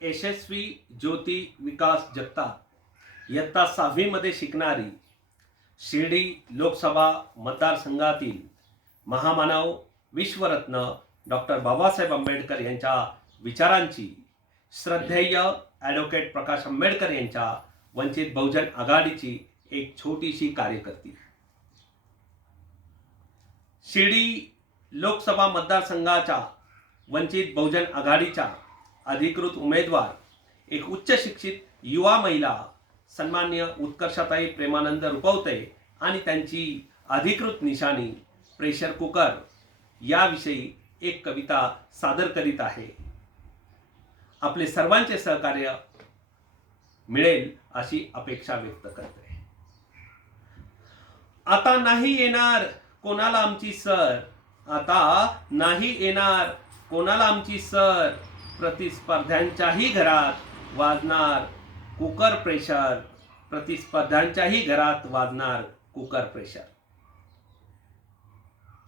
यशस्वी ज्योती विकास जगताप. इयत्ता सहावीमध्ये शिकणारी शिर्डी लोकसभा मतदारसंघातील महामानव विश्वरत्न डॉक्टर बाबासाहेब आंबेडकर यांच्या विचारांची श्रद्धेय ॲडव्होकेट प्रकाश आंबेडकर यांच्या वंचित बहुजन आघाडीची एक छोटीशी कार्यकर्ती. शिर्डी लोकसभा मतदारसंघाच्या वंचित बहुजन आघाडीच्या अधिकृत उमेदवार एक उच्च शिक्षित युवा महिला सन्मान्य उत्कर्षाताई प्रेमानंद रुपवते आणि त्यांची अधिकृत निशाणी प्रेशर कुकर याविषयी एक कविता सादर करीत आहे. आपले सर्वांचे सहकार्य मिळेल अशी अपेक्षा व्यक्त करते. आता नाही येणार कोणाला आमची सर. आता नाही येणार कोणाला आमची सर. प्रतिस्पर्ध्यांच्याही घरात वाजणार कुकर प्रेशर प्रतिस्पर्ध्यांच्याही घरात वाजणार कुकर प्रेशर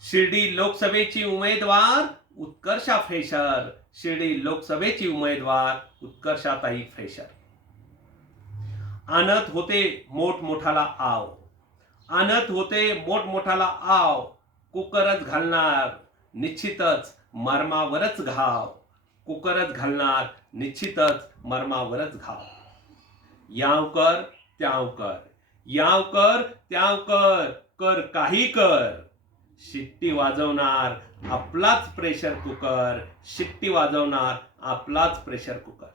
शिर्डी लोकसभेची उमेदवार उत्कर्षा फ्रेशर शिर्डी लोकसभेची उमेदवार उत्कर्षाताई फ्रेशर आणत होते मोठमोठाला आव. आणत होते मोठमोठाला आव. कुकरच घालणार. निश्चितच मर्मावरच घाव. कुकरच घालणार निश्चितच मर्मावरच घाव. याव कर त्याव कर. याव कर त्याव कर. कर काही कर. शिट्टी वाजवणार आपलाच प्रेशर कुकर शिट्टी वाजवणार आपलाच प्रेशर कुकर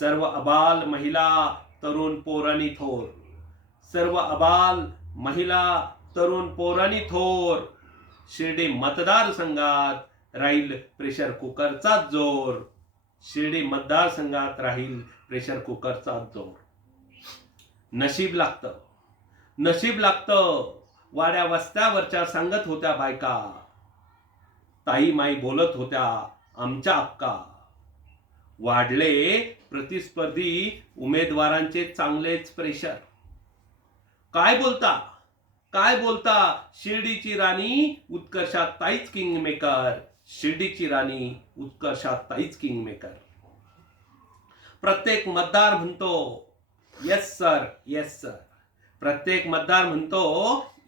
सर्व अबाल महिला तरुण पोरानी थोर. सर्व अबाल महिला तरुण पोरानी थोर. शिर्डी मतदारसंघात राहील प्रेशर कुकरचा जोर. शिर्डी मतदारसंघात राहील प्रेशर कुकरचा जोर. नशीब लागतं. नशीब लागतं. वाड्या वस्त्यावरच्या सांगत होत्या बायका. ताई माई बोलत होत्या आमच्या अक्का. वाढले प्रतिस्पर्धी उमेदवारांचे चांगलेच प्रेशर. काय बोलता? काय बोलता? शिर्डीची राणी उत्कर्षात ताईच किंग मेकर शिर्डीची राणी उत्कर्षात ताईच किंग मेकर प्रत्येक मतदार म्हणतो येस सर येस सर प्रत्येक मतदार म्हणतो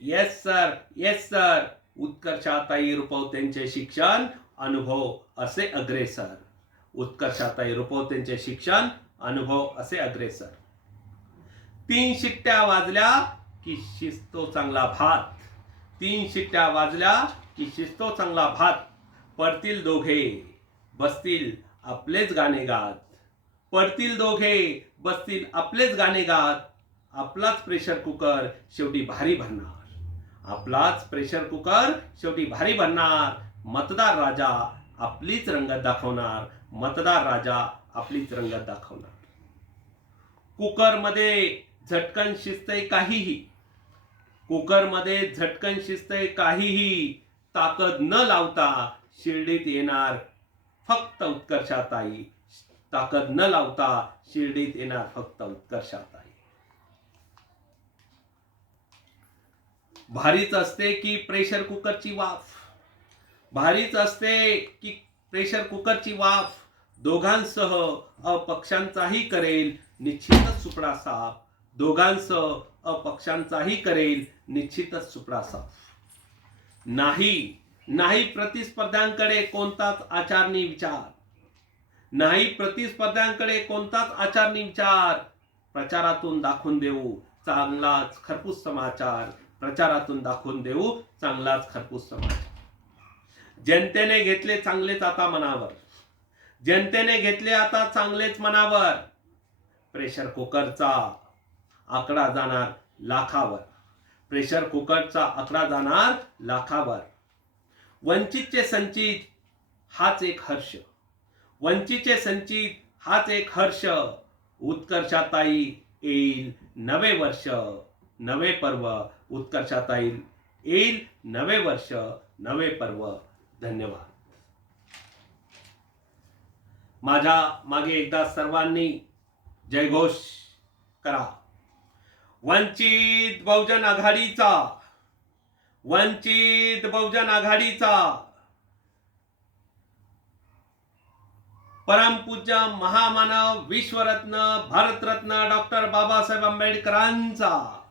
येस सर येस सर उत्कर्षाताई रुपवतेंचे शिक्षण अनुभव असे अग्रेसर. उत्कर्षाताई रुपवतेंचे शिक्षण अनुभव असे अग्रेसर. तीन शिट्ट्या वाजल्या की शिस्तो चांगला भात. तीन शिट्ट्या वाजल्या की शिस्तो चांगला भात. पडतील दोघे बसतील आपलेच गाणे गात. पडतील दोघे बसतील आपलेच गाणे गात. आपलाच प्रेशर कुकर शेवटी भारी भरणार. आपलाच प्रेशर कुकर शेवटी भारी भरणार. मतदार राजा आपलीच रंगत दाखवणार. मतदार राजा आपलीच रंगत दाखवणार. कुकरमध्ये झटकन शिजतंय काहीही. कुकरमध्ये झटकन शिजतंय काहीही. ताकद न लावता शिर्डीत येणार फक्त उत्कर्षाताई ताकद न लावता शिर्डीत येणार फक्त उत्कर्षाताई भारीच असते की प्रेशर कुकरची वाफ. भारीच असते की प्रेशर कुकरची वाफ. दोघांसह अपक्षांचाही करेल निश्चितच सुपडा साफ दोघांसह अपक्षांचाही करेल निश्चितच सुपडा साफ नाही नाही प्रतिस्पर्ध्यांकडे कोणताच आचारणी विचार. नाही प्रतिस्पर्ध्यांकडे कोणताच आचारणी विचार. प्रचारातून दाखवून देऊ चांगलाच खरपूस समाचार. प्रचारातून दाखवून देऊ चांगलाच खरपूस समाचार. जनतेने घेतले चांगलेच आता मनावर. जनतेने घेतले आता चांगलेच मनावर. प्रेशर कुकरचा आकडा जाणार लाखावर. प्रेशर कुकरचा आकडा जाणार लाखावर. वंचितचे संचित हाच एक हर्ष. वंचितचे संचित हाच एक हर्ष. उत्कर्षाताई येईल नवे वर्ष नवे पर्व. उत्कर्षाताई येईल नवे वर्ष नवे पर्व. धन्यवाद. माझ्या मागे एकदा सर्वांनी जयघोष करा. वंचित बहुजन आघाडीचा. वंचित बहुजन आघाडीचा. परमपूज्य महामानव विश्वरत्न भारतरत्न डॉक्टर बाबासाहेब आंबेडकरांचा.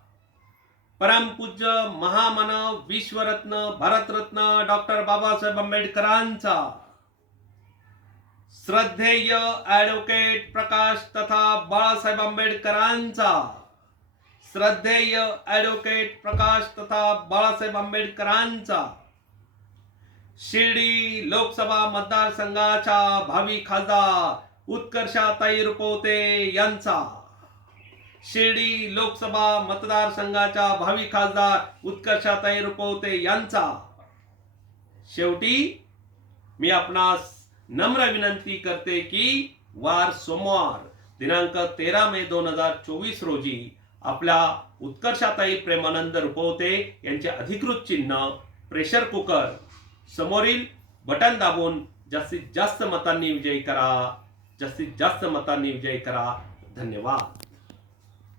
परमपूज्य महामानव विश्वरत्न भारतरत्न डॉक्टर बाबासाहेब आंबेडकरांचा. श्रद्धेय ॲडव्होकेट प्रकाश तथा बाळासाहेब आंबेडकरांचा. श्रद्धेय ॲडव्होकेट प्रकाश तथा बाळासाहेब आंबेडकरांचा शिर्डी लोकसभा मतदारसंघाच्या भावी खासदार उत्कर्षाताई रुपवते यांचा. शिर्डी लोकसभा मतदारसंघाच्या भावी खासदार उत्कर्षाताई रुपवते यांचा. शेवटी मी आपणास नम्र विनंती करते की वार सोमवार दिनांक तेरा मे दोन हजार चोवीस रोजी आपल्या उत्कर्षाताई प्रेमानंद रुपवते यांचे अधिकृत चिन्ह प्रेशर कुकर समोरील बटन दाबून जास्तीत जास्त मतांनी विजयी करा. जास्तीत जास्त मतांनी विजयी करा. धन्यवाद.